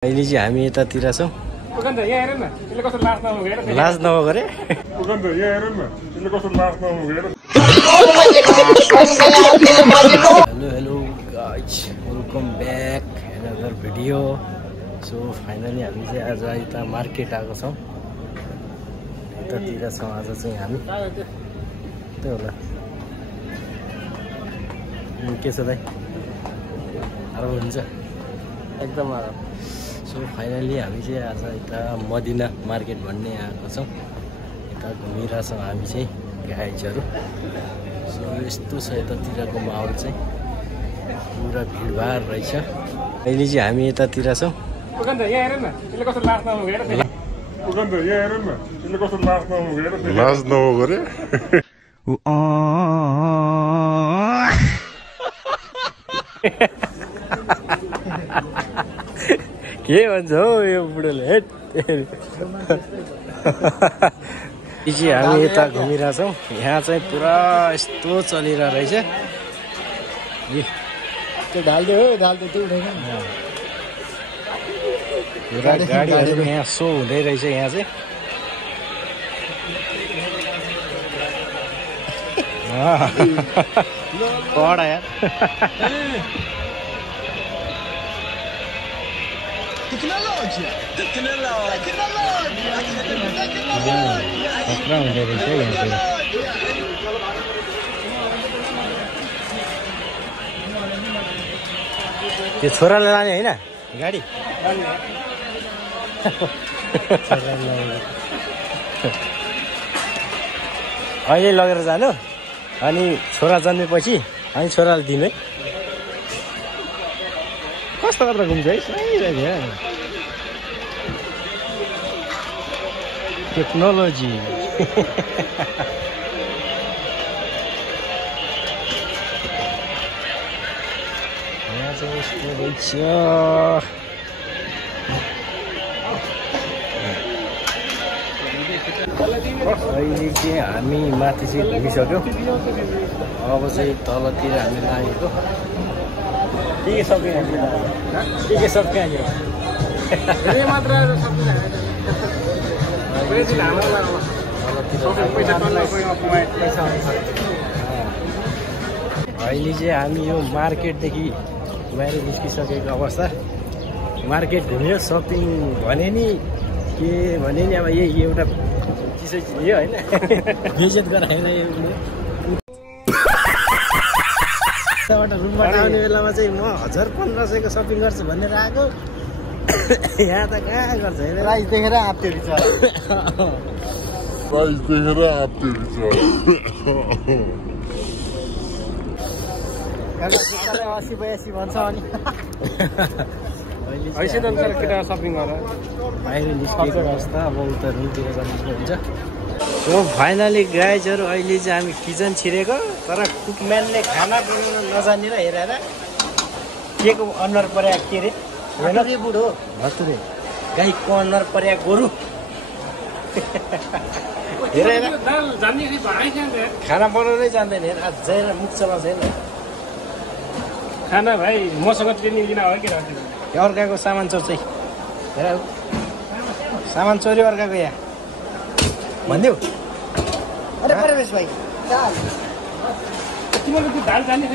अहिले चाहिँ हामी यतातिर छौँ। लाज नगरे hello guys, welcome back another video. So finally हामी चाहिँ आज यता मार्केट आएको छौँ। यतातिर छौँ आज चाहिँ हामी। त्यही होला के छ दाइ? आराम हुन्छ? एकदम आराम। सो फाइनली हामी चाहिँ आज यता मदिना मार्केट भन्ने आएको छौँ। यता घुमिरहेछौँ हामी चाहिँ गाइजहरू। सो यस्तो छ यतातिरको माहौल चाहिँ, पुरा भिडभाड रहेछ। अहिले चाहिँ हामी यतातिर छौँ। लाज नगरे के भन्छ हौ यो बुढोले? हेट चाहिँ हामी यता घुमिरहेछौँ। यहाँ चाहिँ पुरा यस्तो चलिरहेको रहेछ। त्यो ढाल्दै हो, ढाल्दै त्यो उठेन। पुरा गाडीहरू यहाँ सो हुँदै रहेछ। यहाँ चाहिँ पढ यार। खतरा हुँदो रहेछ यहाँ। त्यो छोराले लाने होइन गाडी? अहिले लगेर जानु, अनि छोरा जन्मेपछि अनि छोरालाई दिनु है। कस्तो गरेर घुम्छ है? टेक्नोलोजी। यहाँ चाहिँ यस्तो रहेछ। अहिले चाहिँ हामी माथि चाहिँ घुमिसक्यौँ। अब चाहिँ तलतिर हामी लागेको। के सक्यो के सक्यो अहिले चाहिँ हामी यो मार्केटदेखि बाहिर निस्किसकेको अवस्था। मार्केट घुम्यो, सपिङ भने नि के भने नि, अब यही एउटा चिसो यो होइन बेइज्जत गराएर रुमबाट आउने बेलामा चाहिँ म 1000-1500को सपिङ गर्छु भनेर आएको। यहाँ त कहाँ गर्छ? प्राइस देखेर आप्थ्यो बिचारा। अहिले 80-82 भन्छ अनि अहिले सपिङ गरेर बाहिर निस्केको अवस्था। अब उता रुमतिर जानु हुन्छ। सो फाइनली गाइजहरू अहिले चाहिँ हामी किचन छिरेको, तर कुकम्यानले खाना बनाउन नजानेर हेरेर के को अनुहार पर्या के अरे बुढो भतुरे गाईको अनुहार पर्या गोरु हेरेर खाना बनाउनै जान्दैन। अझै मुख चलाउँदैन खाना। भाइ मसँग ट्रेनिङ लिन हो कि अर्काको सामान चोर्छ हेर, सामान चोर्यो अर्काको यहाँ भनिदेऊ। अरे परमेश भाइ तिमीले त्यो दाल जाने